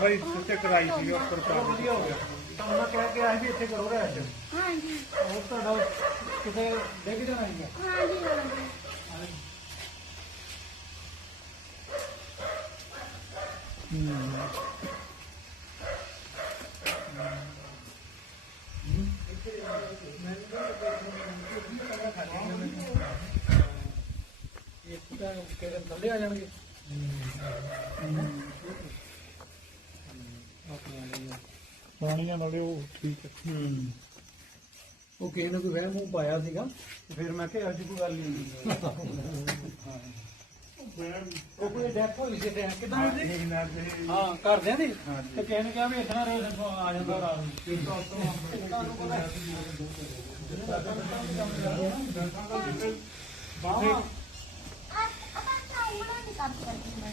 ਕਰਾਈ ਸੀ ਉੱਪਰ ਤਾਂ ਵਧੀਆ ਹੋ ਤਾਂ ਉਹਨਾਂ ਕਹਿ ਕੇ ਆਹੀ ਵੀ ਇੱਥੇ ਕਰੋ ਰਿਹਾ ਸੀ ਹਾਂਜੀ ਉਹ ਤਾਂ ਕਿਤੇ ਡੇਗੀ ਤਾਂ ਨਹੀਂ ਗਿਆ ਹਾਂਜੀ ਹੂੰ ਹੂੰ ਇਹ ਤਾਂ ਕਿਹੜੇ ਥੱਲੇ ਆ ਜਾਣਗੇ ਹੂੰ ਪਾਣੀਆਂ ਨਾਲੇ ਉਹ ਠੀਕ ਹੈ ਹੂੰ ਉਹ ਕਿਹਨੇ ਕੋਈ ਵਹਿਮ ਉਹ ਪਾਇਆ ਸੀਗਾ ਫਿਰ ਮੈਂ ਕਿਹਾ ਅੱਜ ਕੋਈ ਗੱਲ ਨਹੀਂ ਹਾਂ ਉਹ ਕੋਈ ਡੈਪ ਹੋਈ ਜੇ ਤੇ ਕਿਦਾਂ ਹੋ ਜੀ ਹਾਂ ਕਰਦੇ ਆਂ ਦੀ ਤੇ ਕਿਸੇ ਨੇ ਕਿਹਾ ਵੀ ਇਤਨਾ ਰੇਸ ਆ ਜਾਂਦਾ ਰਾਤ ਨੂੰ ਫਿਰ ਤੋਂ ਉੱਤੋਂ ਆਉਂਦਾ ਬਾਹਾਂ ਆ ਆਪਾਂ ਤਾਂ ਉਹਨਾਂ ਨੇ ਕੰਮ ਕਰਦੇ ਨੇ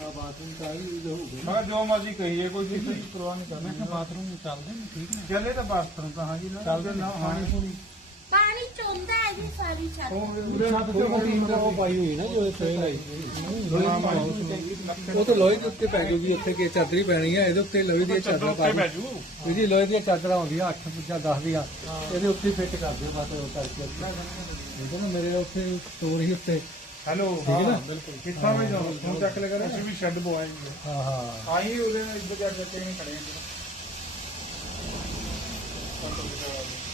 ਜੋ ਮਰਜ਼ੀ ਕਹੀਏ ਕੋਈ ਜੀ ਨਹੀਂ ਪ੍ਰਵਾਹ ਮੈਂ ਬਾਥਰੂਮ ਨੂੰ ਚੱਲਦੇ ਠੀਕ ਨਹੀਂ ਚੱਲੇ ਤਾਂ ਬਾਥਰੂਮ ਤਾਂ ਹਾਂ ਜੀ ਨਾ ਚੱਲਦੇ ਨਾ ਪਾਣੀ ਚੁੰਦਾ ਹੈ ਜੀ ਸਾਰੀ ਛੱਤ ਉਹਦੇ ਹੱਥ ਤੇ ਉਹ ਪਾਈ ਹੋਈ ਨਾ ਜੋ ਇੱਥੇ ਉਹ ਤਾਂ ਲੋਹੇ ਦੇ ਉੱਤੇ ਪੈ ਜੂਗੀ ਇੱਥੇ ਕੇ ਚਾਦਰੀ ਪੈਣੀ ਆ ਇਹਦੇ ਉੱਤੇ ਲੋਹੇ ਦੀ ਚਾਦਰ ਪਾ ਜੂ ਜੀ ਲੋਹੇ ਦੀ ਚਾਦਰ ਆਉਂਦੀ ਆ 8 ਪੁੱਛਾ 10 ਦੀ ਆ ਇਹਦੇ ਉੱਤੇ ਫਿੱਟ ਕਰਦੇ ਬਸ ਉਹ ਕਰਕੇ ਇਹਦੇ ਨਾਲ ਮੇਰੇ ਉੱਥੇ ਸਟੋਰ ਹੀ ਉੱਤੇ ਹੈਲੋ ਠੀਕ ਹੈ ਬਿਲਕੁਲ ਕਿੱਥਾ ਵੀ ਜਾਓ ਤੂੰ ਚੱਕ ਲੈ ਲੇਗਾ ਅਸੀਂ ਵੀ ਸ਼ੈੱਡ ਪਵਾਏਗੇ ਹਾਂ ਹਾਂ ਆਹੀ ਉਹਦੇ ਇੱਧਰ ਜਾ ਕੇ ਖੜੇ ਹਾਂ